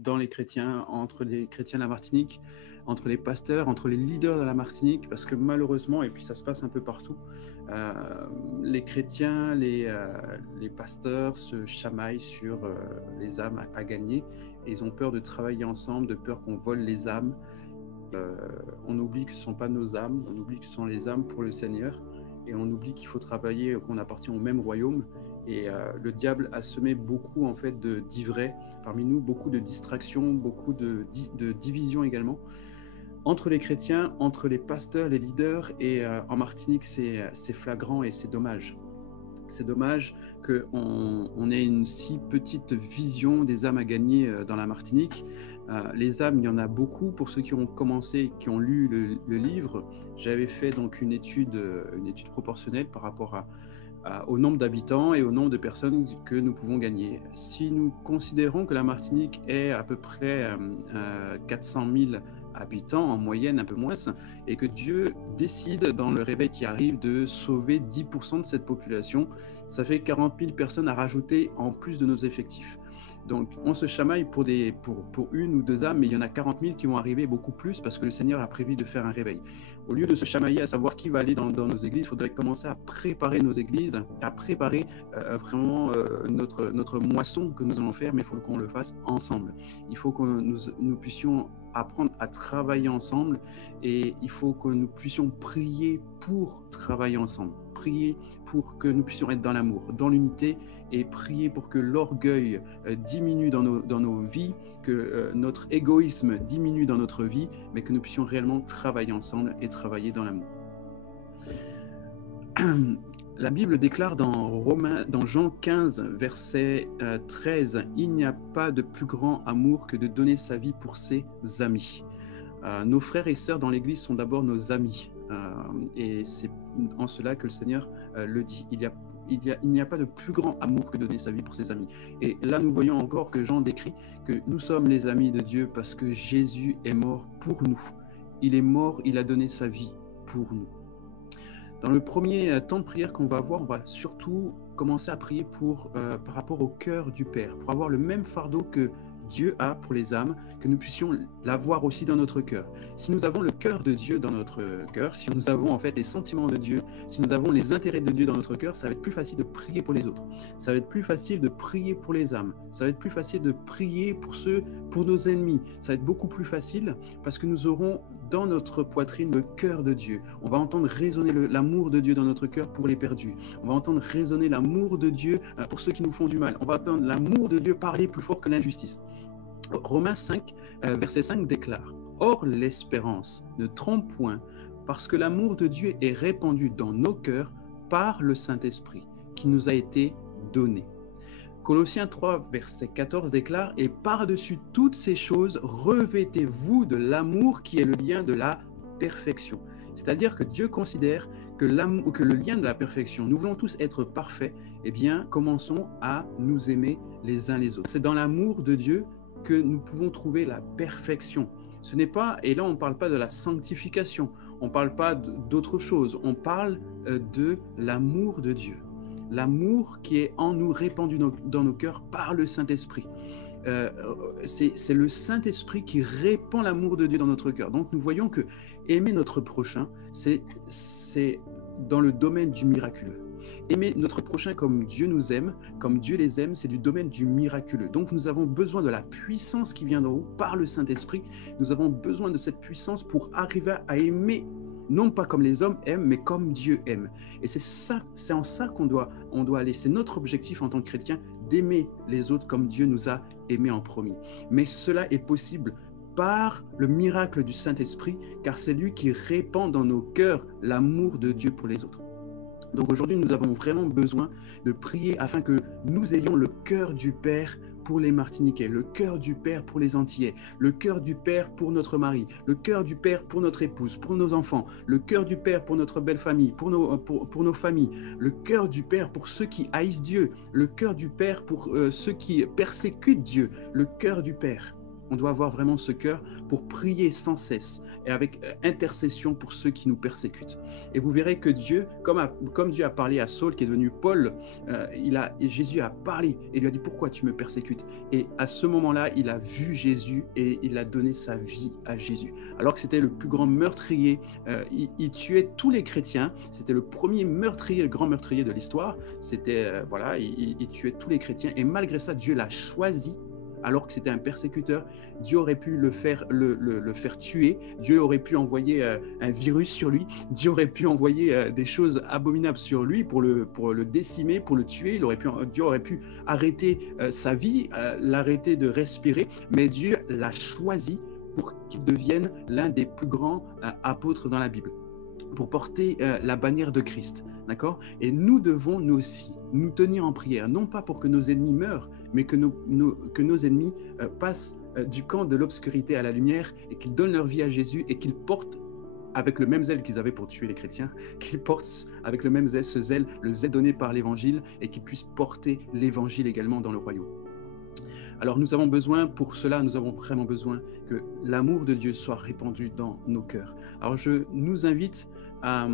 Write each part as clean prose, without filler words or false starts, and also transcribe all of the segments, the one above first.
dans les chrétiens, entre les chrétiens de la Martinique, entre les pasteurs, entre les leaders de la Martinique, parce que malheureusement, et puis ça se passe un peu partout, euh, les chrétiens, les pasteurs se chamaillent sur les âmes à gagner, et ils ont peur de travailler ensemble, de peur qu'on vole les âmes. On oublie que ce ne sont pas nos âmes, on oublie que ce sont les âmes pour le Seigneur, et on oublie qu'il faut travailler, qu'on appartient au même royaume. Et le diable a semé beaucoup en fait d'ivraies parmi nous, beaucoup de distractions, beaucoup de divisions également entre les chrétiens, entre les pasteurs, les leaders. Et en Martinique, c'est flagrant et c'est dommage. C'est dommage qu'on ait une si petite vision des âmes à gagner dans la Martinique. Les âmes, il y en a beaucoup. Pour ceux qui ont commencé, qui ont lu le livre, j'avais fait donc une étude proportionnelle par rapport au nombre d'habitants et au nombre de personnes que nous pouvons gagner. Si nous considérons que la Martinique est à peu près 400 000 habitants, en moyenne un peu moins, et que Dieu décide dans le réveil qui arrive de sauver 10% de cette population, ça fait 40 000 personnes à rajouter en plus de nos effectifs. Donc on se chamaille pour une ou deux âmes, mais il y en a 40 000 qui vont arriver, beaucoup plus, parce que le Seigneur a prévu de faire un réveil. Au lieu de se chamailler à savoir qui va aller dans nos églises, il faudrait commencer à préparer nos églises, à préparer vraiment notre moisson que nous allons faire, mais il faut qu'on le fasse ensemble. Il faut que nous puissions apprendre à travailler ensemble, et il faut que nous puissions prier pour travailler ensemble, prier pour que nous puissions être dans l'amour, dans l'unité, et prier pour que l'orgueil diminue dans nos vies, que notre égoïsme diminue dans notre vie, mais que nous puissions réellement travailler ensemble et travailler dans l'amour. La Bible déclare dans Jean 15, verset 13, « Il n'y a pas de plus grand amour que de donner sa vie pour ses amis. » Nos frères et sœurs dans l'Église sont d'abord nos amis, et c'est en cela que le Seigneur le dit. Il n'y a pas de plus grand amour que de donner sa vie pour ses amis. Et là, nous voyons encore que Jean décrit que nous sommes les amis de Dieu parce que Jésus est mort pour nous. Il est mort, il a donné sa vie pour nous. Dans le premier temps de prière qu'on va avoir, on va surtout commencer à prier par rapport au cœur du Père, pour avoir le même fardeau que Dieu a pour les âmes, que nous puissions l'avoir aussi dans notre cœur. Si nous avons le cœur de Dieu dans notre cœur, si nous avons en fait les sentiments de Dieu, si nous avons les intérêts de Dieu dans notre cœur, ça va être plus facile de prier pour les autres. Ça va être plus facile de prier pour les âmes. Ça va être plus facile de prier pour nos ennemis. Ça va être beaucoup plus facile parce que nous aurons dans notre poitrine le cœur de Dieu. On va entendre résonner l'amour de Dieu dans notre cœur pour les perdus. On va entendre résonner l'amour de Dieu pour ceux qui nous font du mal. On va entendre l'amour de Dieu parler plus fort que l'injustice. Romains 5, verset 5 déclare « Or l'espérance ne trompe point, parce que l'amour de Dieu est répandu dans nos cœurs par le Saint-Esprit, qui nous a été donné. » Colossiens 3, verset 14 déclare « Et par-dessus toutes ces choses, revêtez-vous de l'amour qui est le lien de la perfection. » C'est-à-dire que Dieu considère que le lien de la perfection, nous voulons tous être parfaits, eh bien, commençons à nous aimer les uns les autres. C'est dans l'amour de Dieu que nous pouvons trouver la perfection. Ce n'est pas, et là on ne parle pas de la sanctification, on ne parle pas d'autre chose, on parle de l'amour de Dieu. L'amour qui est en nous, répandu dans nos cœurs par le Saint-Esprit. C'est le Saint-Esprit qui répand l'amour de Dieu dans notre cœur. Donc nous voyons que aimer notre prochain, c'est dans le domaine du miraculeux. Aimer notre prochain comme Dieu nous aime, comme Dieu les aime, c'est du domaine du miraculeux. Donc nous avons besoin de la puissance qui vient d'en haut par le Saint-Esprit. Nous avons besoin de cette puissance pour arriver à aimer, non pas comme les hommes aiment, mais comme Dieu aime. Et c'est en ça qu'on doit aller. C'est notre objectif en tant que chrétien, d'aimer les autres comme Dieu nous a aimés en premier. Mais cela est possible par le miracle du Saint-Esprit, car c'est lui qui répand dans nos cœurs l'amour de Dieu pour les autres. Donc aujourd'hui, nous avons vraiment besoin de prier afin que nous ayons le cœur du Père pour les Martiniquais, le cœur du Père pour les Antillais, le cœur du Père pour notre mari, le cœur du Père pour notre épouse, pour nos enfants, le cœur du Père pour notre belle famille, pour nos familles, le cœur du Père pour ceux qui haïssent Dieu, le cœur du Père pour ceux qui persécutent Dieu, le cœur du Père. On doit avoir vraiment ce cœur pour prier sans cesse et avec intercession pour ceux qui nous persécutent. Et vous verrez que Dieu, comme Dieu a parlé à Saul, qui est devenu Paul, Jésus a parlé et lui a dit « Pourquoi tu me persécutes ?» Et à ce moment-là, il a vu Jésus et il a donné sa vie à Jésus. Alors que c'était le plus grand meurtrier, il tuait tous les chrétiens. C'était le premier meurtrier, le grand meurtrier de l'histoire. C'était, il tuait tous les chrétiens. Et malgré ça, Dieu l'a choisi. Alors que c'était un persécuteur, Dieu aurait pu le faire tuer, Dieu aurait pu envoyer un virus sur lui, Dieu aurait pu envoyer des choses abominables sur lui pour le décimer, pour le tuer, Dieu aurait pu arrêter sa vie, l'arrêter de respirer, mais Dieu l'a choisi pour qu'il devienne l'un des plus grands apôtres dans la Bible, pour porter la bannière de Christ, d'accord? Et nous devons, nous aussi, nous tenir en prière, non pas pour que nos ennemis meurent, mais que nos ennemis passent du camp de l'obscurité à la lumière et qu'ils donnent leur vie à Jésus et qu'ils portent avec le même zèle qu'ils avaient pour tuer les chrétiens, qu'ils portent avec le même zèle, le zèle donné par l'Évangile, et qu'ils puissent porter l'Évangile également dans le royaume. Alors nous avons besoin, pour cela, nous avons vraiment besoin que l'amour de Dieu soit répandu dans nos cœurs. Alors je nous invite à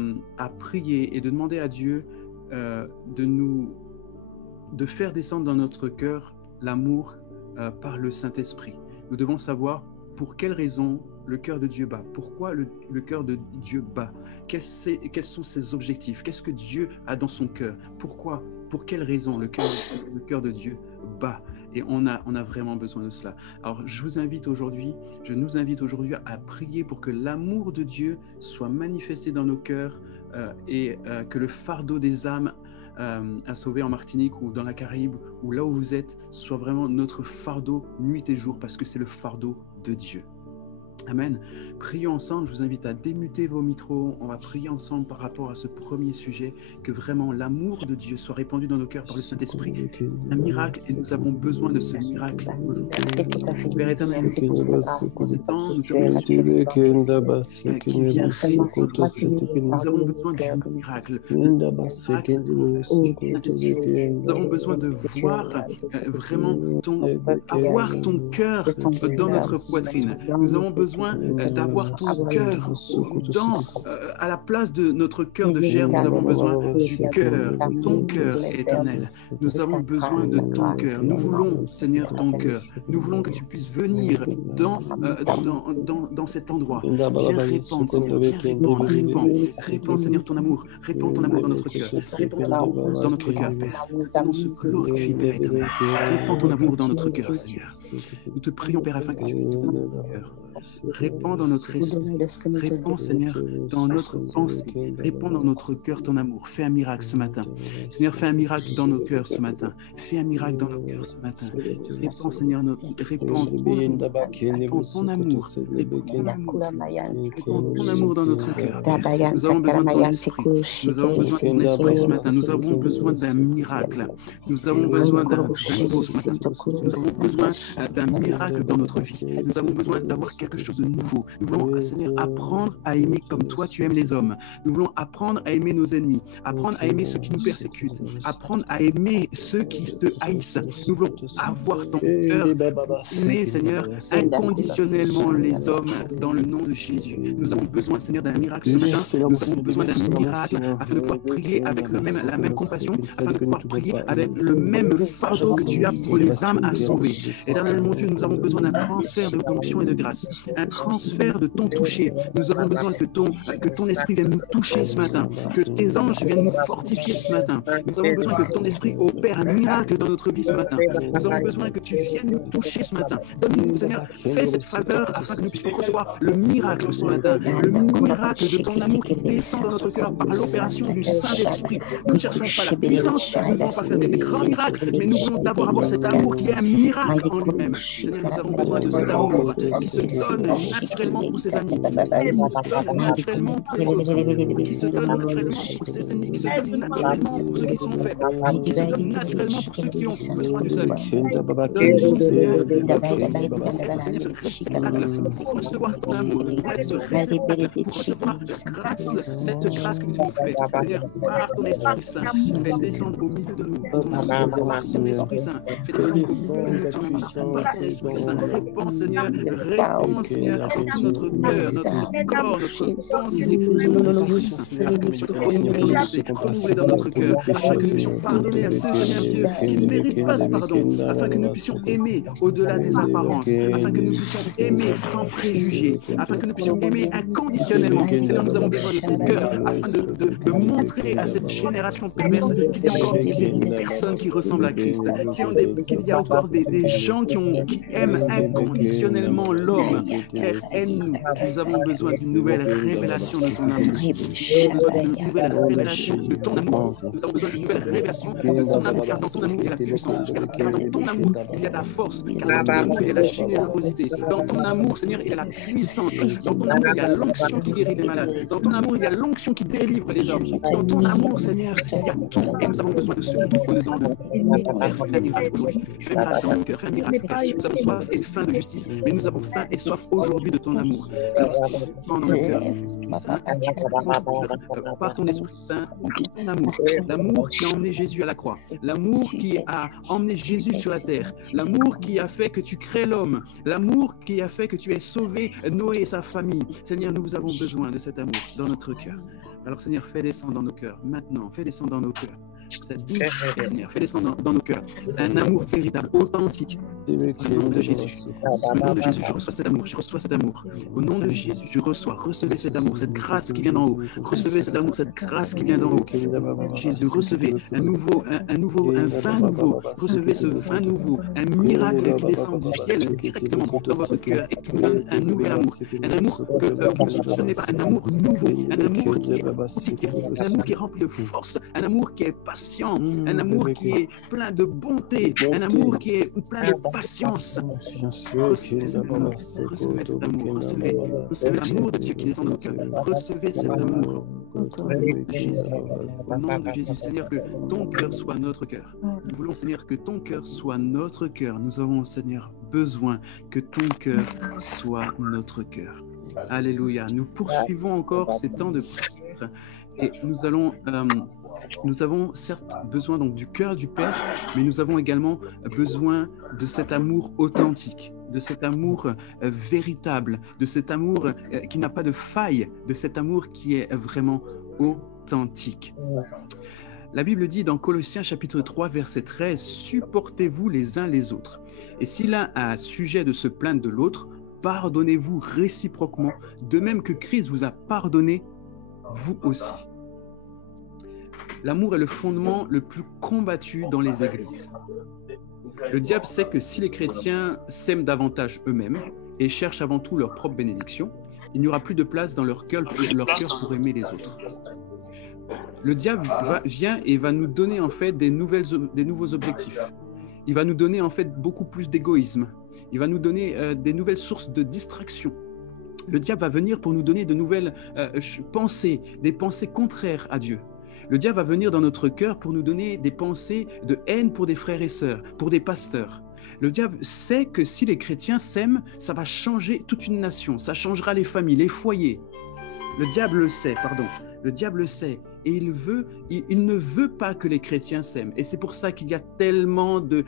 prier et de demander à Dieu de faire descendre dans notre cœur l'amour par le Saint-Esprit. Nous devons savoir pour quelles raisons le cœur de Dieu bat. Pourquoi le cœur de Dieu bat? Quels sont ses objectifs? Qu'est-ce que Dieu a dans son cœur? Pourquoi? Pour quelles raisons le cœur de Dieu bat? Et on a vraiment besoin de cela. Alors je nous invite aujourd'hui à prier pour que l'amour de Dieu soit manifesté dans nos cœurs et que le fardeau des âmes à sauver en Martinique ou dans la Caraïbe ou là où vous êtes soit vraiment notre fardeau nuit et jour, parce que c'est le fardeau de Dieu. Amen. Prions ensemble. Je vous invite à démuter vos micros. On va prier ensemble par rapport à ce premier sujet, que vraiment l'amour de Dieu soit répandu dans nos cœurs par le Saint-Esprit. Un miracle, et nous avons besoin de ce miracle aujourd'hui. Père éternel, nous te remercions qui vient répandu. Nous avons besoin du miracle. Nous avons besoin de voir vraiment avoir ton cœur dans notre poitrine. Nous avons besoin d'avoir ton cœur à la place de notre cœur de chair. Nous avons besoin du cœur, ton cœur éternel. Nous avons besoin de ton cœur. Nous voulons, Seigneur, ton cœur. Nous voulons que tu puisses venir dans cet endroit. Viens répandre, Seigneur. Viens répandre, Seigneur, ton amour. Répands ton amour dans notre cœur. Répands ton amour dans notre cœur, Père. On se glorifie, Père éternel. Répands ton amour dans notre cœur, Seigneur. Nous te prions, Père, afin que tu puisses dans notre cœur. Répands dans notre esprit, répands, Seigneur, dans notre pensée, répands dans notre cœur ton amour. Fais un miracle ce matin. Seigneur, fais un miracle dans nos cœurs ce matin. Fais un miracle dans nos cœurs ce matin. Répands, Seigneur, répands ton amour. Répands ton amour dans notre cœur. Nous avons besoin de ton esprit. Nous avons besoin de ton esprit ce matin. Nous avons besoin d'un miracle. Nous avons besoin d'un repos ce matin. Nous avons besoin d'un miracle dans notre vie. Nous avons besoin d'avoir quelque chose de nouveau. Nous voulons, Seigneur, apprendre à aimer comme toi tu aimes les hommes. Nous voulons apprendre à aimer nos ennemis, apprendre à aimer ceux qui nous persécutent, apprendre à aimer ceux qui te haïssent. Nous voulons avoir ton cœur, aimer, Seigneur, inconditionnellement les hommes dans le nom de Jésus. Nous avons besoin, Seigneur, d'un miracle ce matin. Nous avons besoin d'un miracle afin de pouvoir prier avec la même compassion, afin de pouvoir prier avec le même fardeau que tu as pour les âmes à sauver. Éternel mon Dieu, nous avons besoin d'un transfert de onction et de grâce, un transfert de ton toucher. Nous avons besoin que ton esprit vienne nous toucher ce matin, que tes anges viennent nous fortifier ce matin. Nous avons besoin que ton esprit opère un miracle dans notre vie ce matin. Nous avons besoin que tu viennes nous toucher ce matin. Donne-nous, Seigneur, fais cette faveur afin que nous puissions recevoir le miracle ce matin, le miracle de ton amour qui descend dans notre cœur par l'opération du Saint-Esprit. Nous ne cherchons pas la puissance, nous ne voulons pas faire des grands miracles, mais nous voulons d'abord avoir cet amour qui est un miracle en lui-même. Seigneur, nous avons besoin de cet amour qui se donne naturellement pour ses amis, aime qui se donne naturellement pour les autres, qui se donne naturellement pour ses ennemis, qui se donne naturellement pour ceux qui sont faibles, qui se donne naturellement pour ceux qui ont besoin du salut. Donne-nous, Seigneur, aujourd'hui, Seigneur, ce réceptacle pour recevoir ton amour, pour être ce réceptacle, pour recevoir cette grâce que tu nous fais. Seigneur, par ton Esprit Saint, fais descendre au milieu de nous ton amour. Par ton Esprit Saint, fais descendre au milieu de nous ton amour. Par ton Esprit Saint, répands, Seigneur, dans tout notre cœur, notre corps, notre pensée, ton Esprit Saint, afin que nous puissions renouveler dans notre cœur, afin que nous puissions pardonner à ceux, Seigneur Dieu, qui ne méritent pas ce pardon, afin que nous puissions aimer au-delà des apparences, afin que nous puissions aimer sans préjugés, afin que nous puissions aimer inconditionnellement. Seigneur, nous avons besoin de ton cœur, afin de montrer à cette génération perverse qu'il y a encore des personnes qui ressemblent à Christ, qu'il y a encore des gens qui aiment inconditionnellement l'homme. Père, aime-nous. Nous avons besoin d'une nouvelle révélation de ton amour. Nous avons besoin d'une nouvelle révélation de ton amour. Nous avons besoin d'une nouvelle révélation de ton amour, car dans ton amour, il y a la puissance. Car dans ton amour, il y a la force. Car dans ton amour, il y a la générosité. Dans ton amour, Seigneur, il y a la puissance. Dans ton amour, il y a l'onction qui guérit les malades. Dans ton amour, il y a l'onction qui délivre les hommes. Dans ton amour, Seigneur, il y a tout. Et nous avons besoin de ce tout au-dedans de nous. Père, fais un miracle aujourd'hui. Fais un miracle dans nos cœurs. Fais un miracle. Nous avons soif et faim de justice, mais nous avons faim et soif aujourd'hui de ton amour. Alors, dans nos cœurs, par ton Esprit Saint, ton amour. L'amour qui a emmené Jésus à la croix. L'amour qui a emmené Jésus sur la terre. L'amour qui a fait que tu crées l'homme. L'amour qui a fait que tu aies sauvé Noé et sa famille. Seigneur, nous avons besoin de cet amour dans notre cœur. Alors, Seigneur, fais descendre dans nos cœurs. Maintenant, fais descendre dans nos cœurs. Cette douce, Seigneur, fais descendre dans nos cœurs un amour véritable, authentique. Au nom de Jésus. Au nom de Jésus, je reçois cet amour. Je reçois cet amour. Au nom de Jésus, je reçois. Recevez cet amour, cette grâce qui vient d'en haut. Recevez cet amour, cette grâce qui vient d'en haut. Jésus, recevez un vin nouveau. Recevez ce vin nouveau, un miracle qui descend du ciel directement dans votre cœur et qui vous donne un nouvel amour. Un amour que vous ne soupçonnez pas, un amour nouveau, un amour qui est authentique, un amour qui est rempli de force, un amour qui est patient, un amour qui est plein de bonté, un amour qui est plein de patience. Recevez cet amour, recevez cet amour, recevez l'amour de Dieu qui descend dans nos cœurs. Recevez cet amour au nom de Jésus. Au nom de Jésus, Seigneur, que ton cœur soit notre cœur. Nous voulons, Seigneur, que ton cœur soit notre cœur. Nous avons, Seigneur, besoin que ton cœur soit notre cœur. Alléluia. Nous poursuivons encore ces temps de prière. Et nous avons certes besoin donc du cœur du Père, mais nous avons également besoin de cet amour authentique, de cet amour véritable, de cet amour qui n'a pas de faille, de cet amour qui est vraiment authentique. La Bible dit dans Colossiens chapitre 3, verset 13, « Supportez-vous les uns les autres. Et si l'un a un sujet de se plaindre de l'autre, pardonnez-vous réciproquement, de même que Christ vous a pardonné, vous aussi. » L'amour est le fondement le plus combattu dans les églises. Le diable sait que si les chrétiens s'aiment davantage eux-mêmes et cherchent avant tout leur propre bénédiction, il n'y aura plus de place dans leur cœur pour aimer les autres. Le diable vient et va nous donner en fait des nouveaux objectifs. Il va nous donner en fait beaucoup plus d'égoïsme. Il va nous donner des nouvelles sources de distraction. Le diable va venir pour nous donner de nouvelles pensées, des pensées contraires à Dieu. Le diable va venir dans notre cœur pour nous donner des pensées de haine pour des frères et sœurs, pour des pasteurs. Le diable sait que si les chrétiens s'aiment, ça va changer toute une nation, ça changera les familles, les foyers. Le diable le sait, le diable le sait. Et il ne veut pas que les chrétiens s'aiment. Et c'est pour ça qu'il y a tellement de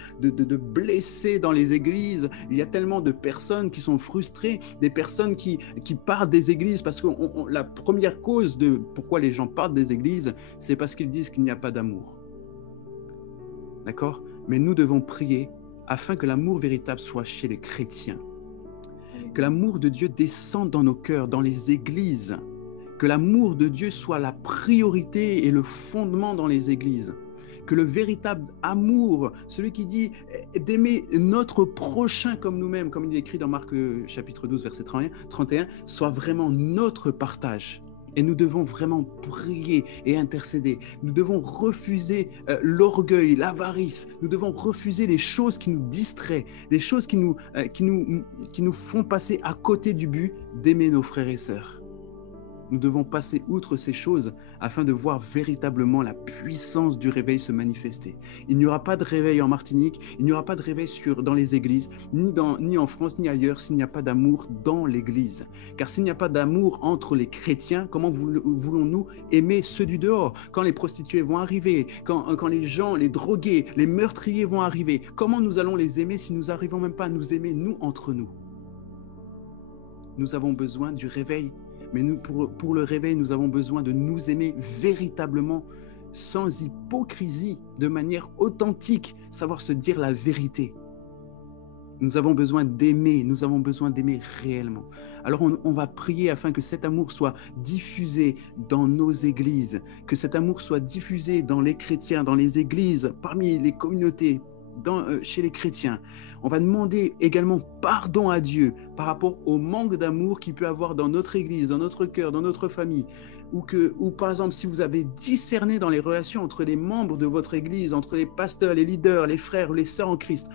blessés dans les églises, il y a tellement de personnes qui sont frustrées, des personnes qui partent des églises, parce que la première cause de pourquoi les gens partent des églises, c'est parce qu'ils disent qu'il n'y a pas d'amour. D'accord ? Mais nous devons prier afin que l'amour véritable soit chez les chrétiens. Que l'amour de Dieu descende dans nos cœurs, dans les églises. Que l'amour de Dieu soit la priorité et le fondement dans les églises. Que le véritable amour, celui qui dit d'aimer notre prochain comme nous-mêmes, comme il est écrit dans Marc chapitre 12, verset 31, soit vraiment notre partage Et nous devons vraiment prier et intercéder. Nous devons refuser l'orgueil, l'avarice. Nous devons refuser les choses qui nous distraient, les choses qui nous font passer à côté du but d'aimer nos frères et sœurs. Nous devons passer outre ces choses afin de voir véritablement la puissance du réveil se manifester. Il n'y aura pas de réveil en Martinique, il n'y aura pas de réveil dans les églises, ni en France, ni ailleurs, s'il n'y a pas d'amour dans l'église. Car s'il n'y a pas d'amour entre les chrétiens, comment voulons-nous aimer ceux du dehors? Quand les prostituées vont arriver, quand les gens, les drogués, les meurtriers vont arriver, comment nous allons les aimer si nous n'arrivons même pas à nous aimer, nous, entre nous? Nous avons besoin du réveil. Mais nous, pour le réveil, nous avons besoin de nous aimer véritablement, sans hypocrisie, de manière authentique, savoir se dire la vérité. Nous avons besoin d'aimer réellement. Alors on va prier afin que cet amour soit diffusé dans nos églises, que cet amour soit diffusé dans les chrétiens, dans les églises, parmi les communautés, chez les chrétiens. On va demander également pardon à Dieu par rapport au manque d'amour qu'il peut avoir dans notre église, dans notre cœur, dans notre famille. Ou par exemple, si vous avez discerné dans les relations entre les membres de votre église, entre les pasteurs, les leaders, les frères, les sœurs en Christ,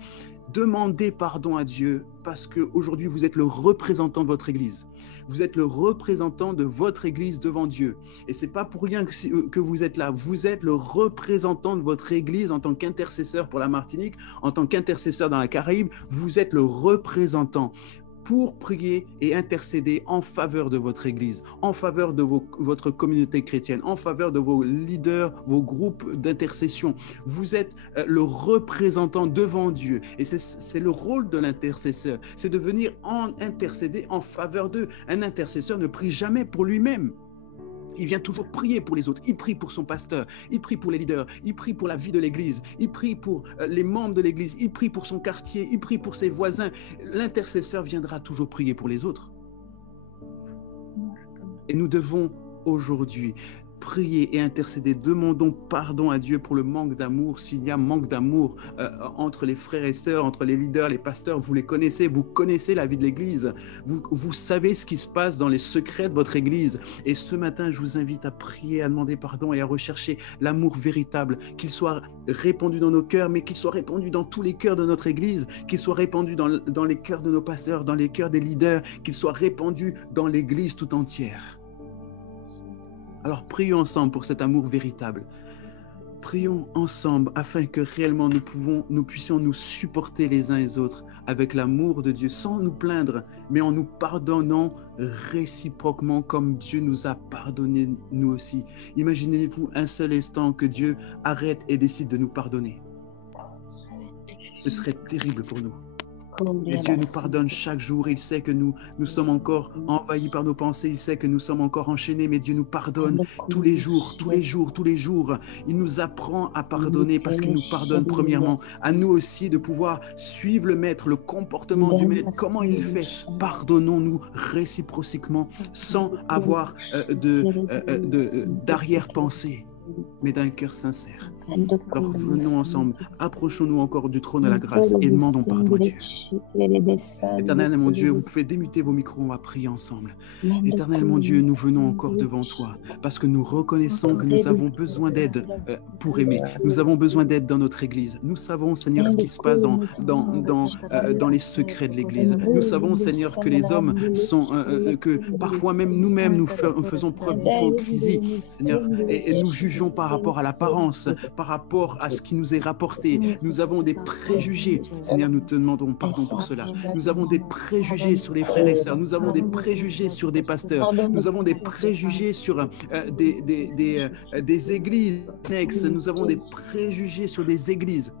demandez pardon à Dieu parce qu'aujourd'hui, vous êtes le représentant de votre église. Vous êtes le représentant de votre église devant Dieu. Et ce n'est pas pour rien que vous êtes là. Vous êtes le représentant de votre église en tant qu'intercesseur pour la Martinique, en tant qu'intercesseur dans la Caraïbe. Vous êtes le représentant pour prier et intercéder en faveur de votre église, en faveur de votre communauté chrétienne, en faveur de vos leaders, vos groupes d'intercession. Vous êtes le représentant devant Dieu. Et c'est le rôle de l'intercesseur, c'est de venir intercéder en faveur d'eux. Un intercesseur ne prie jamais pour lui-même. Il vient toujours prier pour les autres. Il prie pour son pasteur, il prie pour les leaders, il prie pour la vie de l'église, il prie pour les membres de l'église, il prie pour son quartier, il prie pour ses voisins. L'intercesseur viendra toujours prier pour les autres. Et nous devons aujourd'hui prier et intercéder. Demandons pardon à Dieu pour le manque d'amour. S'il y a manque d'amour entre les frères et sœurs, entre les leaders, les pasteurs, vous les connaissez, vous connaissez la vie de l'église. Vous savez ce qui se passe dans les secrets de votre église. Et ce matin, je vous invite à prier, à demander pardon et à rechercher l'amour véritable, qu'il soit répandu dans nos cœurs, mais qu'il soit répandu dans tous les cœurs de notre église, qu'il soit répandu dans les cœurs de nos pasteurs, dans les cœurs des leaders, qu'il soit répandu dans l'église tout entière. Alors prions ensemble pour cet amour véritable. Prions ensemble afin que réellement nous puissions nous supporter les uns les autres avec l'amour de Dieu, sans nous plaindre, mais en nous pardonnant réciproquement comme Dieu nous a pardonné nous aussi. Imaginez-vous un seul instant que Dieu arrête et décide de nous pardonner. Ce serait terrible pour nous. Et Dieu nous pardonne chaque jour. Il sait que nous sommes encore envahis par nos pensées. Il sait que nous sommes encore enchaînés, mais Dieu nous pardonne tous les jours, tous les jours, tous les jours. Il nous apprend à pardonner parce qu'il nous pardonne premièrement. À nous aussi de pouvoir suivre le Maître, le comportement du Maître. Comment il fait? Pardonnons-nous réciproquement sans avoir d'arrière-pensée, mais d'un cœur sincère. Alors venons ensemble, approchons-nous encore du trône de la grâce et demandons pardon à Dieu. Éternel mon Dieu, vous pouvez démuter vos micros, on va prier ensemble. Éternel mon Dieu, nous venons encore devant toi parce que nous reconnaissons que nous avons besoin d'aide pour aimer. Nous avons besoin d'aide dans notre église. Nous savons, Seigneur, ce qui se passe dans les secrets de l'église. Nous savons, Seigneur, que les hommes que parfois même nous-mêmes nous faisons preuve d'hypocrisie, Seigneur, et nous jugeons par rapport à l'apparence, par rapport à ce qui nous est rapporté. Nous avons des préjugés. Seigneur, nous te demandons pardon pour cela. Nous avons des préjugés sur les frères et sœurs. Nous avons des préjugés sur des pasteurs. Nous avons des préjugés sur des églises annexes. Nous avons des préjugés sur des églises.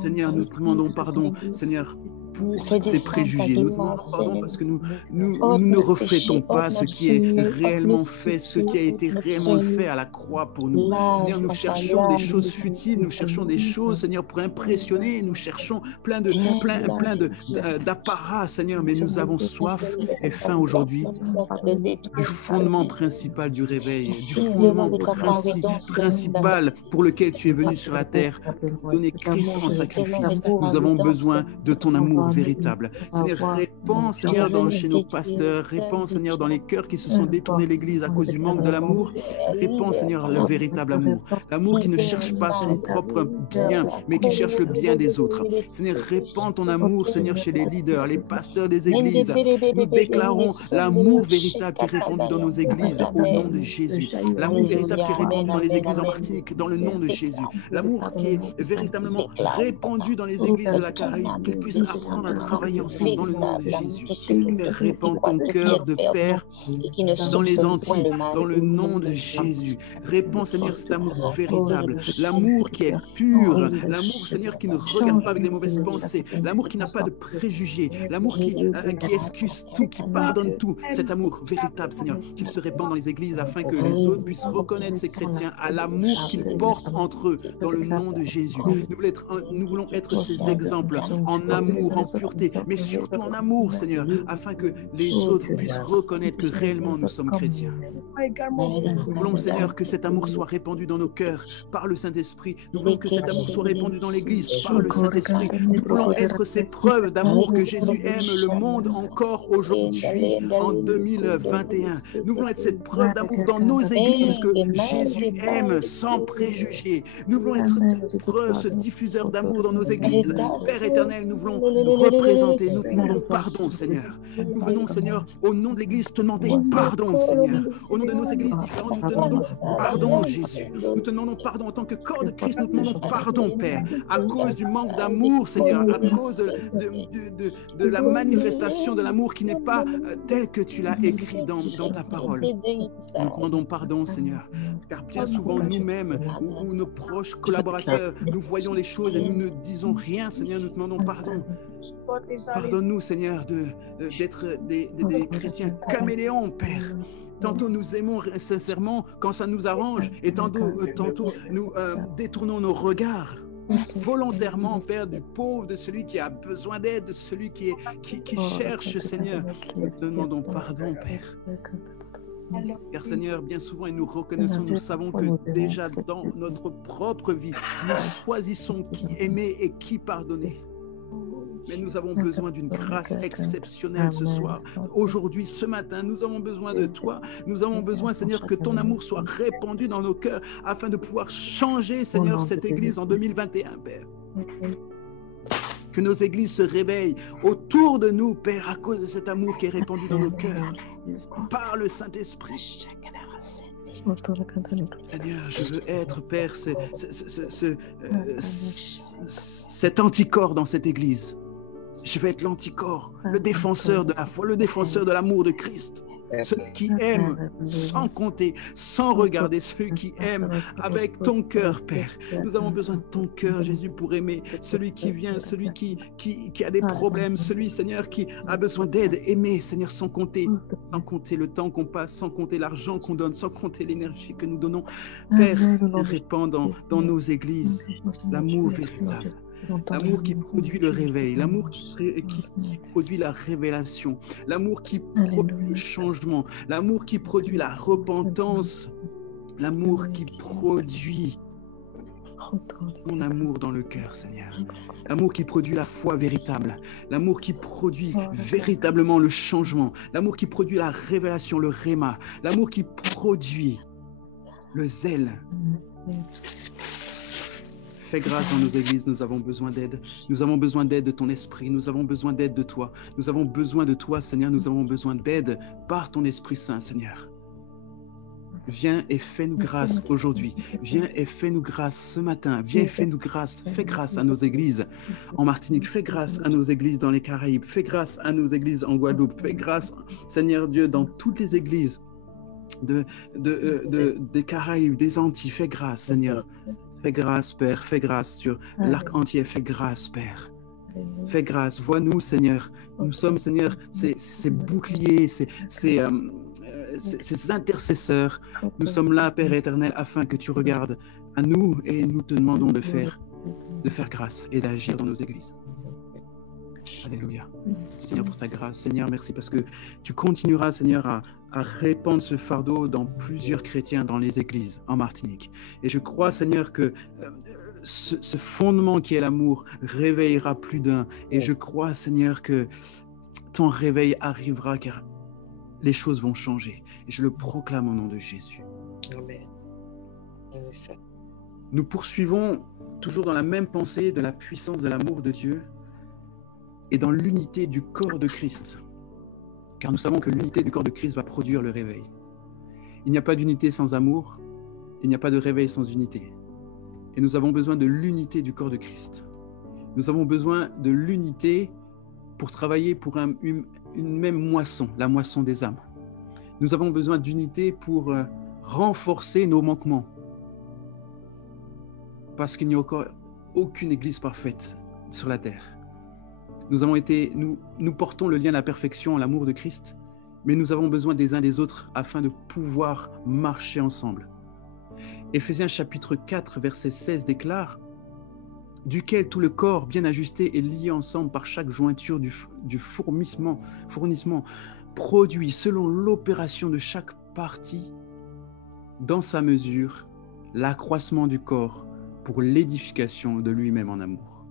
Seigneur, nous te demandons pardon, Seigneur, pour ces préjugés. Nous te demandons pardon parce que nous ne reflétons pas ce qui est réellement fait, ce qui a été réellement fait à la croix pour nous. Seigneur, nous cherchons des choses futiles, nous cherchons des choses, Seigneur, pour impressionner, nous cherchons plein d'apparats, Seigneur, mais nous avons soif et faim aujourd'hui du fondement principal du réveil, du fondement principal pour lequel tu es venu sur la terre, donner Christ en sacrifice. Nous avons besoin de ton amour véritable. Seigneur, Répands, Seigneur, chez nos pasteurs. Répands, Seigneur, dans les cœurs qui se sont détournés de l'Église à cause du manque de l'amour. Répands, Seigneur, le véritable amour. L'amour qui ne cherche pas son propre bien, mais qui cherche le bien des autres. Seigneur, répands ton amour, Seigneur, chez les leaders, les pasteurs des églises. Nous déclarons l'amour véritable qui est répandu dans nos églises au nom de Jésus. L'amour véritable qui est répandu dans les églises en Martinique, dans le nom de Jésus. L'amour qui est véritablement répandu dans les églises de la Caraïbe, qu'ils puissent apprendre à travailler ensemble dans le nom de Jésus. Père, répands ton cœur de Père dans les Antilles, dans le nom de Jésus. Répands, Seigneur, cet amour véritable, l'amour qui est pur, l'amour, Seigneur, qui ne regarde pas avec les mauvaises pensées, l'amour qui n'a pas de préjugés, l'amour qui excuse tout, qui pardonne tout. Cet amour véritable, Seigneur, qu'il se répand dans les églises afin que les autres puissent reconnaître ces chrétiens à l'amour qu'ils portent entre eux dans le nom de Jésus. Nous voulons être ces exemples en amour, en pureté, mais surtout en amour, Seigneur, afin que les autres puissent reconnaître que réellement nous sommes chrétiens. Nous voulons, Seigneur, que cet amour soit répandu dans nos cœurs par le Saint-Esprit. Nous voulons que cet amour soit répandu dans l'Église par le Saint-Esprit. Nous voulons être ces preuves d'amour que Jésus aime le monde encore aujourd'hui, en 2021. Nous voulons être cette preuve d'amour dans nos églises que Jésus aime sans préjugés. Nous voulons être cette preuve, ce diffuseur d'amour dans nos églises. Père éternel, nous voulons représenter. Nous te demandons pardon, Seigneur. Nous venons, Seigneur, au nom de l'Église, te demander pardon, Seigneur. Au nom de nos églises différentes, nous te demandons pardon, Jésus. Nous te demandons pardon en tant que corps de Christ. Nous te demandons pardon, Père, à cause du manque d'amour, Seigneur, à cause de la manifestation de l'amour qui n'est pas tel que tu l'as écrit dans ta parole. Nous te demandons pardon, Seigneur, car bien souvent nous-mêmes ou nos proches collaborateurs, nous voyons les choses et nous ne disons rien, Seigneur. Nous te demandons pardon. Pardonne-nous, Seigneur, d'être des chrétiens caméléons, Père. Tantôt nous aimons sincèrement quand ça nous arrange et tantôt nous détournons nos regards volontairement, Père, du pauvre, de celui qui a besoin d'aide, de celui qui cherche, Seigneur. Nous te demandons pardon, Père. Car Seigneur, bien souvent, et nous reconnaissons, nous savons que déjà dans notre propre vie, nous choisissons qui aimer et qui pardonner. Mais nous avons besoin d'une grâce exceptionnelle ce soir. Aujourd'hui, ce matin, nous avons besoin de toi. Nous avons besoin, Seigneur, que ton amour soit répandu dans nos cœurs afin de pouvoir changer, Seigneur, cette Église en 2021, Père. Que nos églises se réveillent autour de nous, Père, à cause de cet amour qui est répandu dans nos cœurs par le Saint-Esprit. Seigneur, je veux être, Père, cet anticorps dans cette Église. Je vais être l'anticorps, le défenseur de la foi, le défenseur de l'amour de Christ. Celui qui aime sans compter, sans regarder, celui qui aime avec ton cœur, Père. Nous avons besoin de ton cœur, Jésus, pour aimer celui qui vient, celui qui a des problèmes, celui, Seigneur, qui a besoin d'aide. Aimer, Seigneur, sans compter le temps qu'on passe, sans compter l'argent qu'on donne, sans compter l'énergie que nous donnons. Père, répands dans nos églises l'amour véritable. L'amour qui produit le réveil, l'amour qui produit la révélation, l'amour qui produit le changement, l'amour qui produit la repentance, l'amour qui produit ton amour dans le cœur, Seigneur. L'amour qui produit la foi véritable, l'amour qui produit véritablement le changement, l'amour qui produit la révélation, le réma, l'amour qui produit le zèle. Fais grâce dans nos églises, nous avons besoin d'aide. Nous avons besoin d'aide de ton esprit. Nous avons besoin d'aide de toi. Nous avons besoin de toi, Seigneur. Nous avons besoin d'aide par ton Esprit Saint, Seigneur. Viens et fais-nous grâce aujourd'hui. Viens et fais-nous grâce ce matin. Viens et fais-nous grâce. Fais grâce à nos églises en Martinique. Fais grâce à nos églises dans les Caraïbes. Fais grâce à nos églises en Guadeloupe. Fais grâce, Seigneur Dieu, dans toutes les églises des Caraïbes, des Antilles. Fais grâce, Seigneur. Fais grâce, Père, fais grâce sur l'arc entier, fais grâce, Père. Fais grâce, vois-nous, Seigneur. Nous sommes, Seigneur, ces boucliers, ces intercesseurs. Nous sommes là, Père éternel, afin que tu regardes à nous et nous te demandons de faire grâce et d'agir dans nos églises. Alléluia. Seigneur, pour ta grâce. Seigneur, merci parce que tu continueras, Seigneur, à répandre ce fardeau dans plusieurs chrétiens dans les églises en Martinique. Et je crois, Seigneur, que ce fondement qui est l'amour réveillera plus d'un. Et je crois, Seigneur, que ton réveil arrivera car les choses vont changer. Et je le proclame au nom de Jésus. Amen. Yes. Nous poursuivons toujours dans la même pensée de la puissance de l'amour de Dieu et dans l'unité du corps de Christ. Car nous savons que l'unité du corps de Christ va produire le réveil. Il n'y a pas d'unité sans amour, il n'y a pas de réveil sans unité. Et nous avons besoin de l'unité du corps de Christ. Nous avons besoin de l'unité pour travailler pour une même moisson, la moisson des âmes. Nous avons besoin d'unité pour renforcer nos manquements. Parce qu'il n'y a encore aucune église parfaite sur la terre. Nous portons le lien à la perfection, à l'amour de Christ, mais nous avons besoin des uns des autres afin de pouvoir marcher ensemble. Éphésiens chapitre 4, verset 16 déclare « Duquel tout le corps bien ajusté est lié ensemble par chaque jointure du fournissement produit selon l'opération de chaque partie dans sa mesure l'accroissement du corps pour l'édification de lui-même en amour. »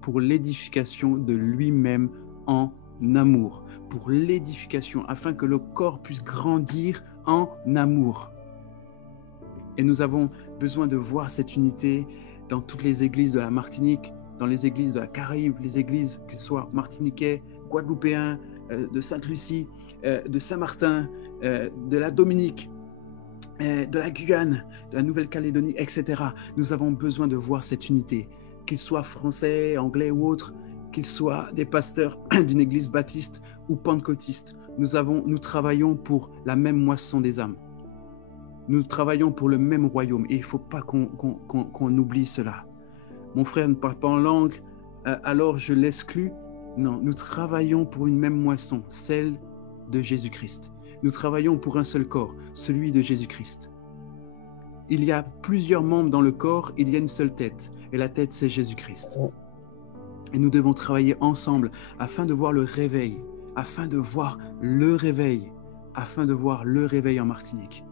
Pour l'édification de lui-même en amour. Pour l'édification, afin que le corps puisse grandir en amour. Et nous avons besoin de voir cette unité dans toutes les églises de la Martinique, dans les églises de la Caraïbe, les églises, que ce soit martiniquais, guadeloupéens, de Sainte-Lucie, de Saint-Martin, de la Dominique, de la Guyane, de la Nouvelle-Calédonie, etc. Nous avons besoin de voir cette unité. Qu'ils soient français, anglais ou autres, qu'ils soient des pasteurs d'une église baptiste ou pentecôtiste, nous travaillons pour la même moisson des âmes. Nous travaillons pour le même royaume et il ne faut pas qu'on oublie cela. Mon frère ne parle pas en langue, alors je l'exclus. Non, nous travaillons pour une même moisson, celle de Jésus-Christ. Nous travaillons pour un seul corps, celui de Jésus-Christ. Il y a plusieurs membres dans le corps, il y a une seule tête. Et la tête, c'est Jésus-Christ. Et nous devons travailler ensemble afin de voir le réveil, afin de voir le réveil en Martinique.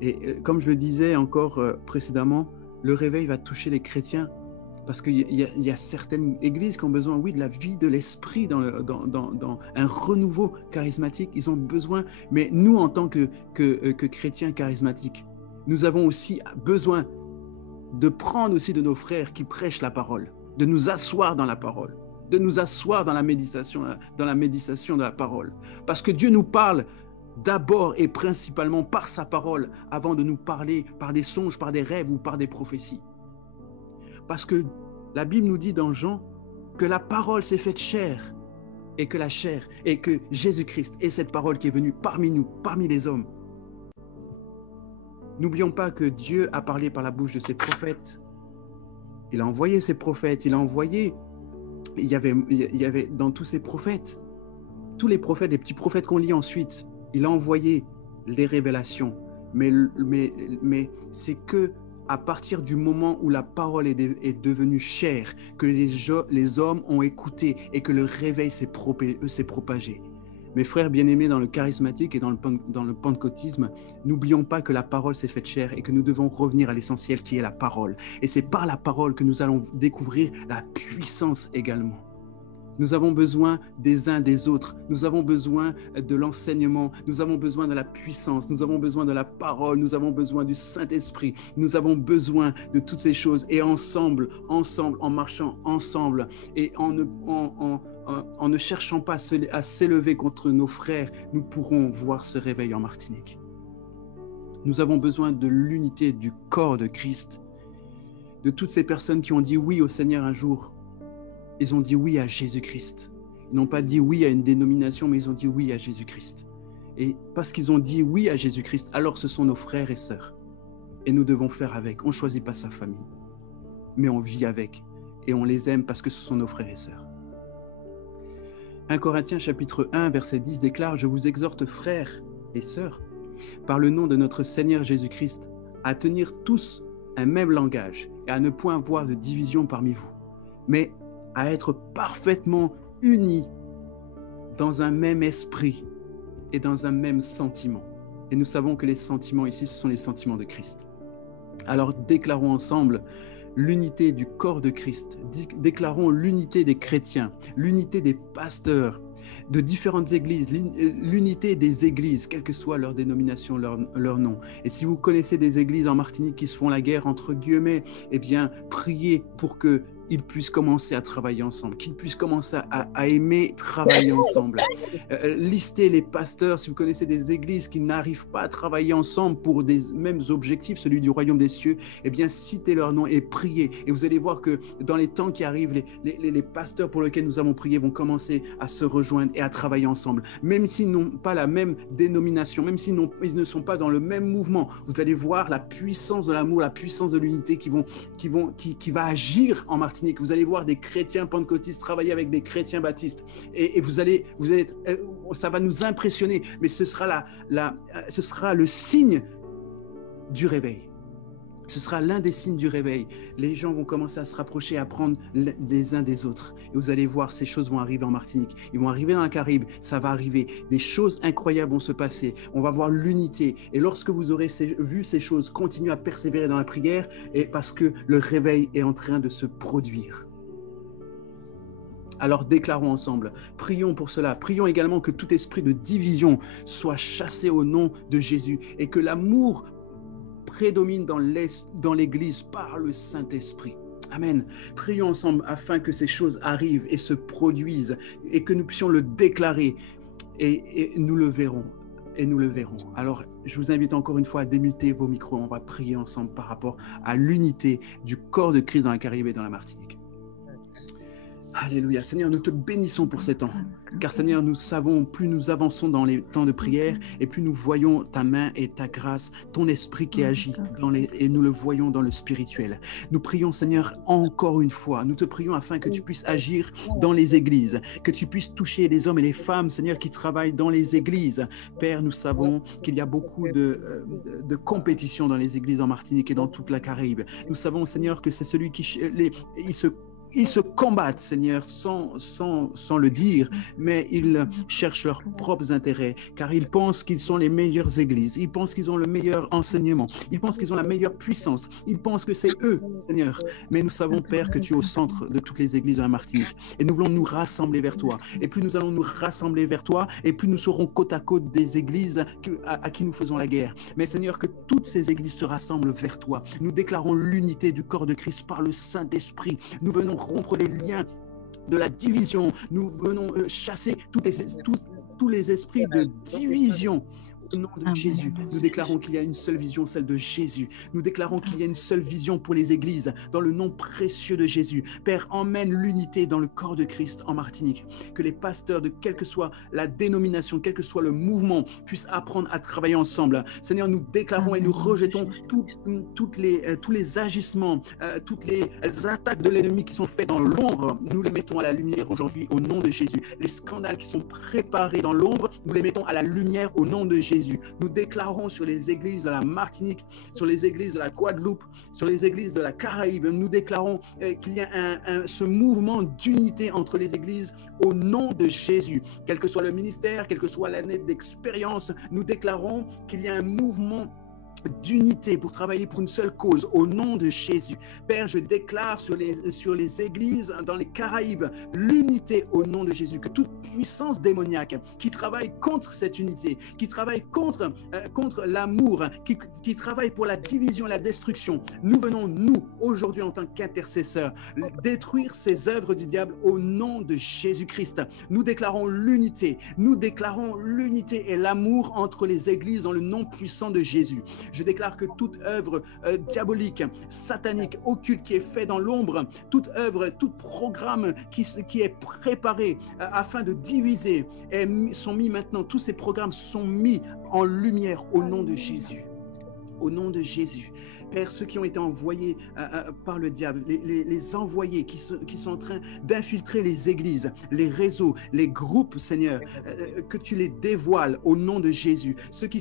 Et comme je le disais encore précédemment, le réveil va toucher les chrétiens parce qu'il y a certaines églises qui ont besoin, oui, de la vie de l'esprit dans un renouveau charismatique. Ils ont besoin, mais nous, en tant que chrétiens charismatiques, nous avons aussi besoin de prendre aussi de nos frères qui prêchent la parole, de nous asseoir dans la parole, de nous asseoir dans la méditation de la parole. Parce que Dieu nous parle d'abord et principalement par sa parole avant de nous parler par des songes, par des rêves ou par des prophéties. Parce que la Bible nous dit dans Jean que la parole s'est faite chair et que la chair et que Jésus-Christ est cette parole qui est venue parmi nous, parmi les hommes. N'oublions pas que Dieu a parlé par la bouche de ses prophètes. Il a envoyé ses prophètes, il y avait dans tous ces prophètes, tous les prophètes, les petits prophètes qu'on lit ensuite, il a envoyé les révélations. Mais c'est que à partir du moment où la parole est devenue chair, que les hommes ont écouté et que le réveil s'est propagé. Mes frères bien-aimés dans le charismatique et dans le pentecôtisme, n'oublions pas que la parole s'est faite chair et que nous devons revenir à l'essentiel qui est la parole. Et c'est par la parole que nous allons découvrir la puissance également. Nous avons besoin des uns des autres. Nous avons besoin de l'enseignement. Nous avons besoin de la puissance. Nous avons besoin de la parole. Nous avons besoin du Saint-Esprit. Nous avons besoin de toutes ces choses. Et ensemble, en marchant ensemble et en ne cherchant pas à s'élever contre nos frères, nous pourrons voir ce réveil en Martinique. Nous avons besoin de l'unité du corps de Christ, de toutes ces personnes qui ont dit oui au Seigneur un jour. Ils ont dit oui à Jésus-Christ. Ils n'ont pas dit oui à une dénomination, mais ils ont dit oui à Jésus-Christ. Et parce qu'ils ont dit oui à Jésus-Christ, alors ce sont nos frères et sœurs. Et nous devons faire avec. On ne choisit pas sa famille, mais on vit avec. Et on les aime parce que ce sont nos frères et sœurs. 1 Corinthiens chapitre 1, verset 10 déclare « Je vous exhorte, frères et sœurs, par le nom de notre Seigneur Jésus-Christ, à tenir tous un même langage et à ne point voir de division parmi vous, mais à être parfaitement unis dans un même esprit et dans un même sentiment. » Et nous savons que les sentiments ici, ce sont les sentiments de Christ. Alors déclarons ensemble l'unité du corps de Christ. Déclarons l'unité des chrétiens, l'unité des pasteurs, de différentes églises, l'unité des églises, quelle que soit leur dénomination, leur nom. Et si vous connaissez des églises en Martinique qui se font la guerre, entre guillemets, eh bien, priez pour qu'ils puissent commencer à travailler ensemble, qu'ils puissent commencer à aimer travailler ensemble. Listez les pasteurs, si vous connaissez des églises qui n'arrivent pas à travailler ensemble pour des mêmes objectifs, celui du royaume des cieux, eh bien, citez leur nom et priez. Et vous allez voir que dans les temps qui arrivent, les pasteurs pour lesquels nous avons prié vont commencer à se rejoindre et à travailler ensemble. Même s'ils n'ont pas la même dénomination, même s'ils ne sont pas dans le même mouvement, vous allez voir la puissance de l'amour, la puissance de l'unité qui va agir en Martinique. Vous allez voir des chrétiens pentecôtistes travailler avec des chrétiens baptistes et vous allez ça va nous impressionner, mais ce sera le signe du réveil. Ce sera l'un des signes du réveil. Les gens vont commencer à se rapprocher, à apprendre les uns des autres. Et vous allez voir, ces choses vont arriver en Martinique. Ils vont arriver dans la Caraïbe. Ça va arriver. Des choses incroyables vont se passer. On va voir l'unité. Et lorsque vous aurez vu ces choses, continuez à persévérer dans la prière et parce que le réveil est en train de se produire. Alors déclarons ensemble, prions pour cela, prions également que tout esprit de division soit chassé au nom de Jésus et que l'amour prédomine dans l'Église par le Saint-Esprit. Amen. Prions ensemble afin que ces choses arrivent et se produisent et que nous puissions le déclarer et nous le verrons. Et nous le verrons. Alors, je vous invite encore une fois à démuter vos micros. On va prier ensemble par rapport à l'unité du corps de Christ dans la Caraïbe et dans la Martinique. Alléluia. Seigneur, nous te bénissons pour ces temps. Car Seigneur, nous savons, plus nous avançons dans les temps de prière et plus nous voyons ta main et ta grâce, ton esprit qui agit et nous le voyons dans le spirituel. Nous prions Seigneur encore une fois. Nous te prions afin que tu puisses agir dans les églises, que tu puisses toucher les hommes et les femmes, Seigneur, qui travaillent dans les églises. Père, nous savons qu'il y a beaucoup de compétition dans les églises en Martinique et dans toute la Caraïbe. Nous savons Seigneur que c'est celui qui ils se combattent, Seigneur, sans le dire, mais ils cherchent leurs propres intérêts, car ils pensent qu'ils sont les meilleures églises, ils pensent qu'ils ont le meilleur enseignement, ils pensent qu'ils ont la meilleure puissance, ils pensent que c'est eux, Seigneur. Mais nous savons, Père, que tu es au centre de toutes les églises de la Martinique, et nous voulons nous rassembler vers toi. Et plus nous allons nous rassembler vers toi, et plus nous serons côte à côte des églises à qui nous faisons la guerre. Mais Seigneur, que toutes ces églises se rassemblent vers toi. Nous déclarons l'unité du corps de Christ par le Saint-Esprit. Nous venons rompre les liens de la division. Nous venons chasser tous les esprits de division. Au nom de Jésus, nous déclarons qu'il y a une seule vision, celle de Jésus. Nous déclarons qu'il y a une seule vision pour les églises, dans le nom précieux de Jésus. Père, emmène l'unité dans le corps de Christ en Martinique. Que les pasteurs, de quelle que soit la dénomination, quel que soit le mouvement, puissent apprendre à travailler ensemble. Seigneur, nous déclarons et nous rejetons tous les agissements, toutes les attaques de l'ennemi qui sont faites dans l'ombre. Nous les mettons à la lumière aujourd'hui au nom de Jésus. Les scandales qui sont préparés dans l'ombre, nous les mettons à la lumière au nom de Jésus. Nous déclarons sur les églises de la Martinique, sur les églises de la Guadeloupe, sur les églises de la Caraïbe, nous déclarons qu'il y a ce mouvement d'unité entre les églises au nom de Jésus. Quel que soit le ministère, quelle que soit l'année d'expérience, nous déclarons qu'il y a un mouvement d'unité pour travailler pour une seule cause au nom de Jésus. Père, je déclare sur les églises dans les Caraïbes l'unité au nom de Jésus, que toute puissance démoniaque qui travaille contre cette unité, qui travaille contre l'amour, qui travaille pour la division, la destruction, nous venons, nous, aujourd'hui en tant qu'intercesseurs, détruire ces œuvres du diable au nom de Jésus-Christ. Nous déclarons l'unité et l'amour entre les églises dans le nom puissant de Jésus. Je déclare que toute œuvre diabolique, satanique, occulte qui est fait dans l'ombre, toute œuvre, tout programme qui est préparé afin de diviser, sont mis maintenant, tous ces programmes sont mis en lumière au nom de Jésus. Au nom de Jésus. Père, ceux qui ont été envoyés par le diable, les envoyés qui sont en train d'infiltrer les églises, les réseaux, les groupes, Seigneur, que tu les dévoiles au nom de Jésus. Ceux qui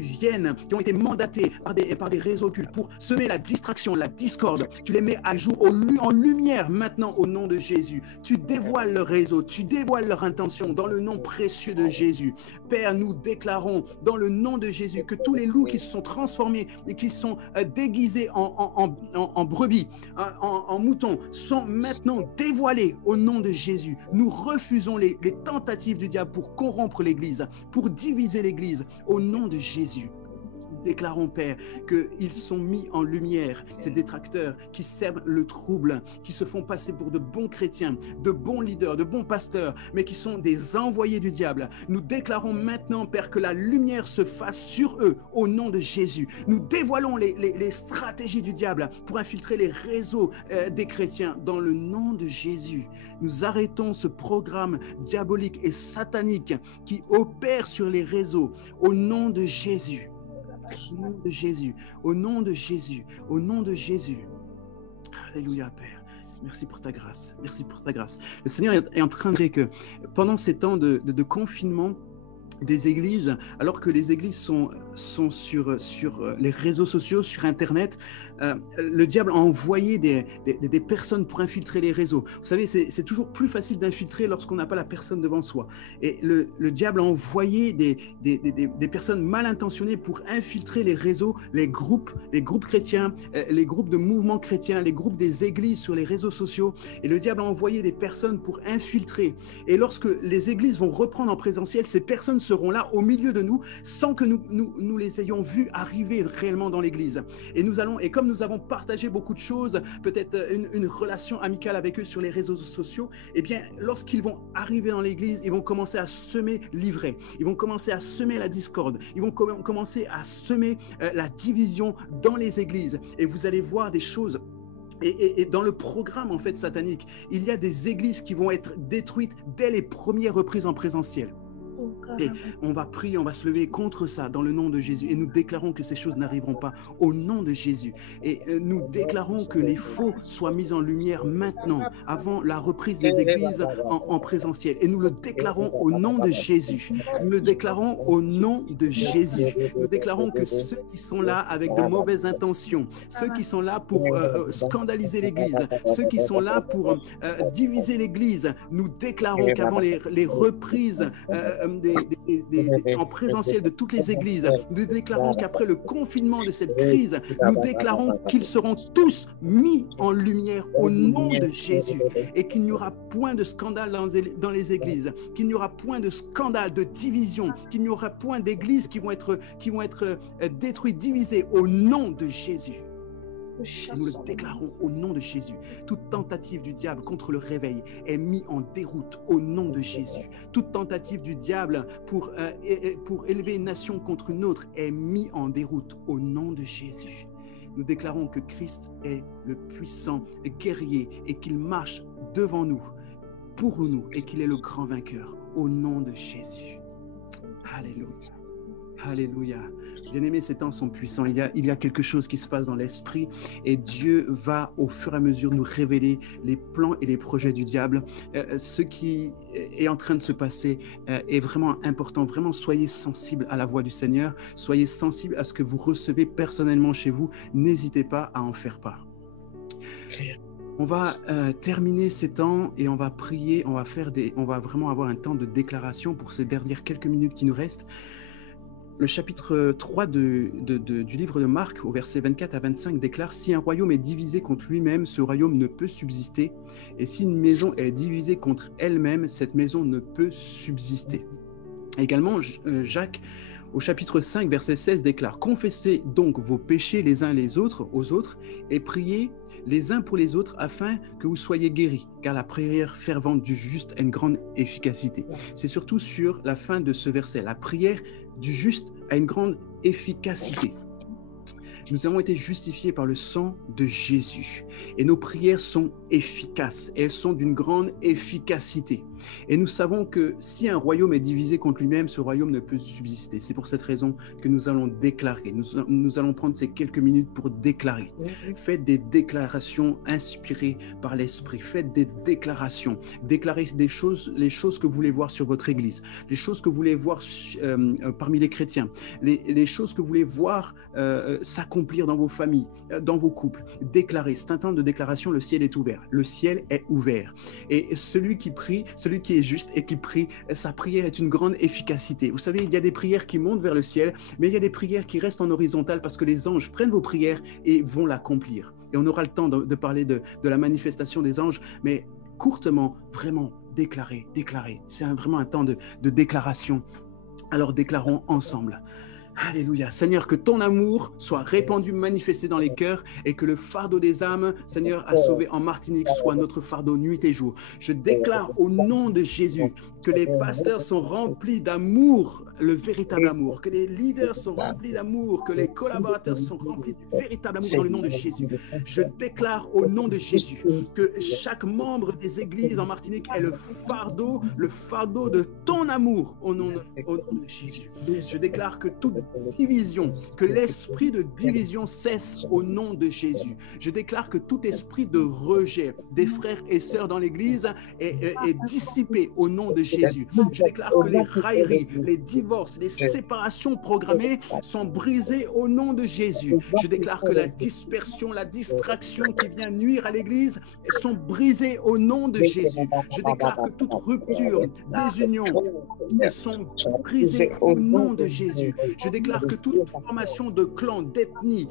viennent, qui ont été mandatés par des réseaux occultes pour semer la distraction, la discorde, tu les mets à jour en lumière maintenant au nom de Jésus. Tu dévoiles leur réseau, tu dévoiles leur intention dans le nom précieux de Jésus. Père, nous déclarons dans le nom de Jésus que tous les loups qui se sont transformés et qui sont déguisés en brebis, en moutons, sont maintenant dévoilés au nom de Jésus. Nous refusons les tentatives du diable pour corrompre l'Église, pour diviser l'Église au nom de Jésus. Nous déclarons, Père, qu'ils sont mis en lumière, ces détracteurs qui sèment le trouble, qui se font passer pour de bons chrétiens, de bons leaders, de bons pasteurs, mais qui sont des envoyés du diable. Nous déclarons maintenant, Père, que la lumière se fasse sur eux au nom de Jésus. Nous dévoilons les stratégies du diable pour infiltrer les réseaux des chrétiens dans le nom de Jésus. Nous arrêtons ce programme diabolique et satanique qui opère sur les réseaux au nom de Jésus. Au nom de Jésus, au nom de Jésus, au nom de Jésus. Alléluia, Père. Merci pour ta grâce. Merci pour ta grâce. Le Seigneur est en train de dire que pendant ces temps de confinement des églises, alors que les églises sont sur les réseaux sociaux, sur Internet, le diable a envoyé des personnes pour infiltrer les réseaux. Vous savez, c'est toujours plus facile d'infiltrer lorsqu'on n'a pas la personne devant soi. Et le diable a envoyé des personnes mal intentionnées pour infiltrer les réseaux, les groupes chrétiens, les groupes de mouvements chrétiens, les groupes des églises sur les réseaux sociaux. Et le diable a envoyé des personnes pour infiltrer. Et lorsque les églises vont reprendre en présentiel, ces personnes seront là au milieu de nous sans que nous les ayons vus arriver réellement dans l'église. Et comme nous avons partagé beaucoup de choses, peut-être une relation amicale avec eux sur les réseaux sociaux, eh bien, lorsqu'ils vont arriver dans l'église, ils vont commencer à semer l'ivraie, ils vont commencer à semer la discorde, ils vont commencer à semer la division dans les églises. Et vous allez voir des choses. Et dans le programme en fait satanique, il y a des églises qui vont être détruites dès les premières reprises en présentiel. Et on va prier, on va se lever contre ça dans le nom de Jésus. Et nous déclarons que ces choses n'arriveront pas au nom de Jésus. Et nous déclarons que les faux soient mis en lumière maintenant, avant la reprise des églises en présentiel. Et nous le déclarons au nom de Jésus. Nous le déclarons au nom de Jésus. Nous déclarons que ceux qui sont là avec de mauvaises intentions, ceux qui sont là pour scandaliser l'église, ceux qui sont là pour diviser l'église, nous déclarons qu'avant les reprises en présentiel de toutes les églises, nous déclarons qu'après le confinement de cette crise, nous déclarons qu'ils seront tous mis en lumière au nom de Jésus et qu'il n'y aura point de scandale dans les églises, qu'il n'y aura point de scandale, de division, qu'il n'y aura point d'églises qui vont être détruites, divisées au nom de Jésus. Et nous le déclarons au nom de Jésus. Toute tentative du diable contre le réveil est mise en déroute au nom de Jésus. Toute tentative du diable pour élever une nation contre une autre est mise en déroute au nom de Jésus. Nous déclarons que Christ est le puissant guerrier et qu'il marche devant nous, pour nous, et qu'il est le grand vainqueur au nom de Jésus. Alléluia. Alléluia. Bien-aimés, ces temps sont puissants. Il y a quelque chose qui se passe dans l'esprit et Dieu va au fur et à mesure nous révéler les plans et les projets du diable. Ce qui est en train de se passer est vraiment important. Vraiment, soyez sensibles à la voix du Seigneur. Soyez sensibles à ce que vous recevez personnellement chez vous. N'hésitez pas à en faire part. On va terminer ces temps et on va prier. On va vraiment avoir un temps de déclaration pour ces dernières quelques minutes qui nous restent. Le chapitre 3 du livre de Marc, au verset 24 à 25, déclare « Si un royaume est divisé contre lui-même, ce royaume ne peut subsister. Et si une maison est divisée contre elle-même, cette maison ne peut subsister. » Également, Jacques, au chapitre 5, verset 16, déclare « Confessez donc vos péchés les uns aux autres, et priez les uns pour les autres afin que vous soyez guéris, car la prière fervente du juste a une grande efficacité. » C'est surtout sur la fin de ce verset. La prière du juste a une grande efficacité. Nous avons été justifiés par le sang de Jésus et nos prières sont efficaces. Elles sont d'une grande efficacité. Et nous savons que si un royaume est divisé contre lui-même, ce royaume ne peut subsister. C'est pour cette raison que nous allons déclarer. Nous allons prendre ces quelques minutes pour déclarer. Faites des déclarations inspirées par l'Esprit. Faites des déclarations. Déclarez les choses que vous voulez voir sur votre Église, les choses que vous voulez voir parmi les chrétiens, les choses que vous voulez voir s'accomplir s'accomplir dans vos familles, dans vos couples. Déclarez, c'est un temps de déclaration, le ciel est ouvert. Le ciel est ouvert. Et celui qui prie, celui qui est juste et qui prie, sa prière est une grande efficacité. Vous savez, il y a des prières qui montent vers le ciel, mais il y a des prières qui restent en horizontal parce que les anges prennent vos prières et vont l'accomplir. Et on aura le temps de parler de la manifestation des anges, mais courtement, vraiment, déclarer. C'est vraiment un temps de déclaration. Alors déclarons ensemble. Alléluia. Seigneur, que ton amour soit répandu, manifesté dans les cœurs et que le fardeau des âmes, Seigneur, à sauver en Martinique soit notre fardeau nuit et jour. Je déclare au nom de Jésus que les pasteurs sont remplis d'amour, le véritable amour, que les leaders sont remplis d'amour, que les collaborateurs sont remplis du véritable amour dans le nom de Jésus. Je déclare au nom de Jésus que chaque membre des églises en Martinique ait le fardeau de ton amour au nom de Jésus. Je déclare que toute division, que l'esprit de division cesse au nom de Jésus. Je déclare que tout esprit de rejet des frères et sœurs dans l'église est dissipé au nom de Jésus. Je déclare que les railleries, les divorces, les séparations programmées sont brisées au nom de Jésus. Je déclare que la dispersion, la distraction qui vient nuire à l'église sont brisées au nom de Jésus. Je déclare que toute rupture, désunion sont brisées au nom de Jésus. Je déclare que toute formation de clans, d'ethnie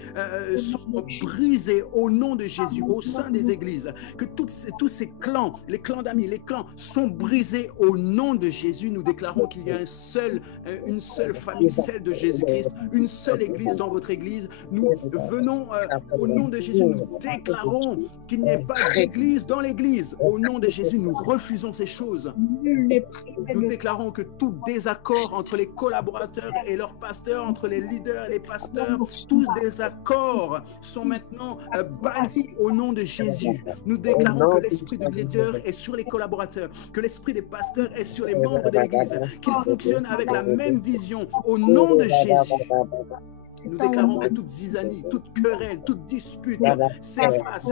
sont brisées au nom de Jésus, au sein des églises. Que tous ces clans, les clans d'amis, les clans sont brisés au nom de Jésus. Nous déclarons qu'il y a une seule famille, celle de Jésus-Christ, une seule église dans votre église. Nous venons au nom de Jésus, nous déclarons qu'il n'y ait pas d'église dans l'église. Au nom de Jésus, nous refusons ces choses. Nous déclarons que tout désaccord entre les collaborateurs et leurs pasteurs, entre les leaders et les pasteurs, tous des accords sont maintenant bannis au nom de Jésus. Nous déclarons que l'esprit du leader est sur les collaborateurs, que l'esprit des pasteurs est sur les membres de l'église, qu'ils fonctionnent avec la même vision au nom de Jésus. Nous déclarons que toute zizanie, toute querelle, toute dispute s'efface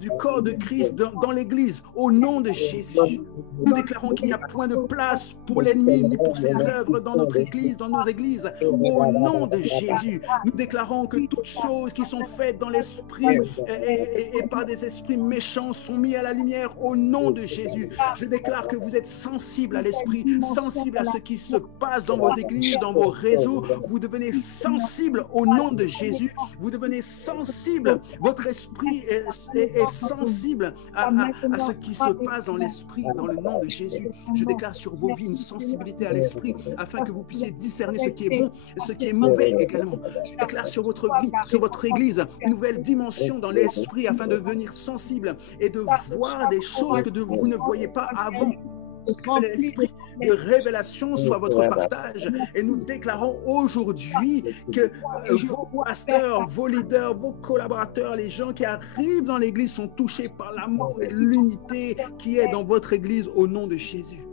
du corps de Christ dans l'Église, au nom de Jésus. Nous déclarons qu'il n'y a point de place pour l'ennemi ni pour ses œuvres dans notre Église, dans nos églises, au nom de Jésus. Nous déclarons que toutes choses qui sont faites dans l'esprit et par des esprits méchants sont mises à la lumière au nom de Jésus. Je déclare que vous êtes sensibles à l'esprit, sensibles à ce qui se passe dans vos églises, dans vos réseaux. Vous devenez sensibles au nom de Jésus, vous devenez sensible, votre esprit est sensible à ce qui se passe dans l'esprit, dans le nom de Jésus. Je déclare sur vos vies une sensibilité à l'esprit, afin que vous puissiez discerner ce qui est bon et ce qui est mauvais également. Je déclare sur votre vie, sur votre église, une nouvelle dimension dans l'esprit, afin de devenir sensible et de voir des choses que vous ne voyez pas avant. Que l'esprit de révélation soit votre partage. Et nous déclarons aujourd'hui que vos pasteurs, vos leaders, vos collaborateurs, les gens qui arrivent dans l'église sont touchés par l'amour et l'unité qui est dans votre église au nom de Jésus.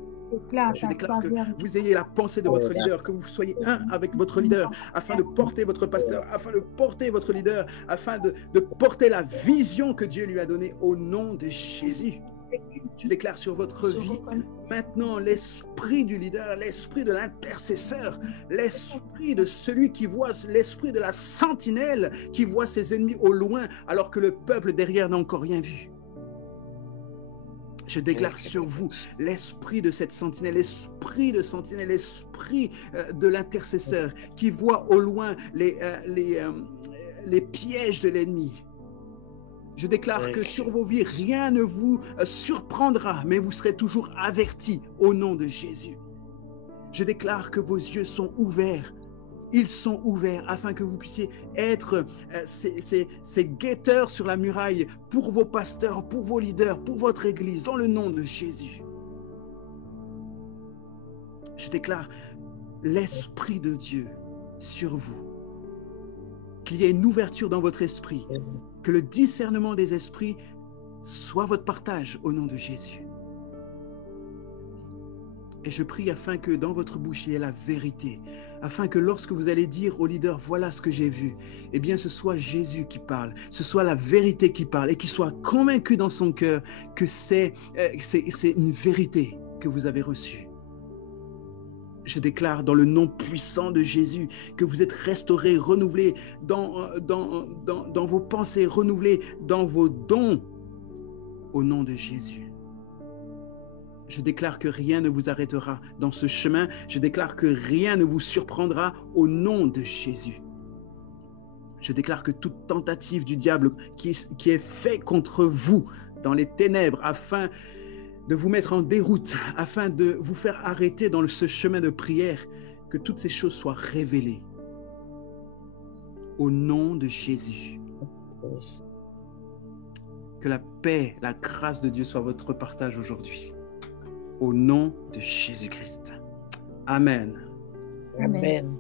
Je déclare que vous ayez la pensée de votre leader, que vous soyez un avec votre leader, afin de porter votre pasteur, afin de porter votre leader, afin de porter la vision que Dieu lui a donnée au nom de Jésus. Je déclare sur votre vie maintenant l'esprit du leader, l'esprit de l'intercesseur, l'esprit de celui qui voit, l'esprit de la sentinelle qui voit ses ennemis au loin alors que le peuple derrière n'a encore rien vu. Je déclare sur vous l'esprit de cette sentinelle, l'esprit de l'intercesseur qui voit au loin les pièges de l'ennemi. Je déclare que sur vos vies, rien ne vous surprendra, mais vous serez toujours avertis au nom de Jésus. Je déclare que vos yeux sont ouverts. Ils sont ouverts afin que vous puissiez être ces guetteurs sur la muraille pour vos pasteurs, pour vos leaders, pour votre église, dans le nom de Jésus. Je déclare l'Esprit de Dieu sur vous. Qu'il y ait une ouverture dans votre esprit, que le discernement des esprits soit votre partage au nom de Jésus. Et je prie afin que dans votre bouche, il y ait la vérité, afin que lorsque vous allez dire au leader, voilà ce que j'ai vu, eh bien ce soit Jésus qui parle, ce soit la vérité qui parle et qu'il soit convaincu dans son cœur que c'est une vérité que vous avez reçue. Je déclare dans le nom puissant de Jésus que vous êtes restaurés, renouvelés dans vos pensées, renouvelés dans vos dons au nom de Jésus. Je déclare que rien ne vous arrêtera dans ce chemin. Je déclare que rien ne vous surprendra au nom de Jésus. Je déclare que toute tentative du diable qui est faite contre vous dans les ténèbres afin de vous mettre en déroute, afin de vous faire arrêter dans ce chemin de prière, que toutes ces choses soient révélées. Au nom de Jésus. Que la paix, la grâce de Dieu soit votre partage aujourd'hui. Au nom de Jésus-Christ. Amen. Amen.